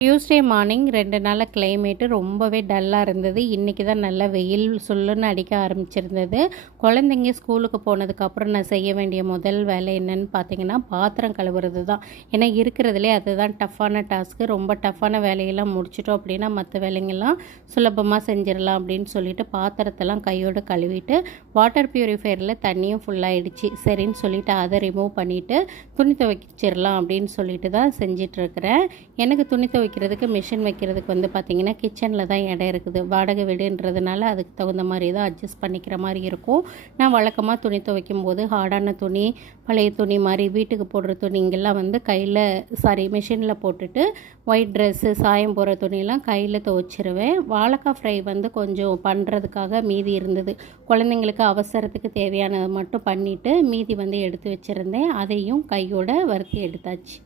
Tuesday morning 2 நாளாக climate ரொம்பவே டல்லாக இருந்தது. இன்றைக்கி தான் நல்லா வெயில் சுல்லுன்னு அடிக்க ஆரம்பிச்சிருந்தது. குழந்தைங்க ஸ்கூலுக்கு போனதுக்கப்புறம் நான் செய்ய வேண்டிய முதல் வேலை என்னன்னு பார்த்தீங்கன்னா, பாத்திரம் கழுவுறது தான். ஏன்னா இருக்கிறதுலே அதுதான் டஃப்பான டாஸ்க்கு. ரொம்ப டஃப்பான வேலையெல்லாம் முடிச்சிட்டோம் அப்படின்னா மற்ற வேலைங்கள்லாம் சுலபமாக செஞ்சிடலாம் அப்படின்னு சொல்லிட்டு பாத்திரத்தெல்லாம் கையோடு கழுவிட்டு வாட்டர் பியூரிஃபையரில் தண்ணியும் ஃபுல்லாகிடுச்சு. சரின்னு சொல்லிவிட்டு அதை ரிமூவ் பண்ணிவிட்டு துணி துவைச்சிடலாம் அப்படின்னு சொல்லிட்டு தான் செஞ்சிட்ருக்கிறேன். எனக்கு துணி வைக்கிறதுக்கு மிஷின் வைக்கிறதுக்கு வந்து பார்த்திங்கன்னா கிச்சனில் தான் இடம் இருக்குது. வாடகை வீடுன்றதுனால அதுக்கு தகுந்த மாதிரி தான் அட்ஜஸ்ட் பண்ணிக்கிற மாதிரி இருக்கும். நான் வழக்கமாக துணி துவைக்கும் போது ஹார்டான துணி, பழைய துணி மாதிரி வீட்டுக்கு போடுற துணிங்கெல்லாம் வந்து மிஷினில் போட்டுட்டு ஒயிட் ட்ரெஸ்ஸு, சாயம் போகிற துணியெல்லாம் கையில் துவைச்சிருவேன். வாழைக்காய் ஃப்ரை வந்து கொஞ்சம் பண்ணுறதுக்காக மீதி இருந்தது. குழந்தைங்களுக்கு அவசரத்துக்கு தேவையானதை மட்டும் பண்ணிவிட்டு மீதி வந்து எடுத்து வச்சுருந்தேன். அதையும் கையோட வறுத்தி எடுத்தாச்சு.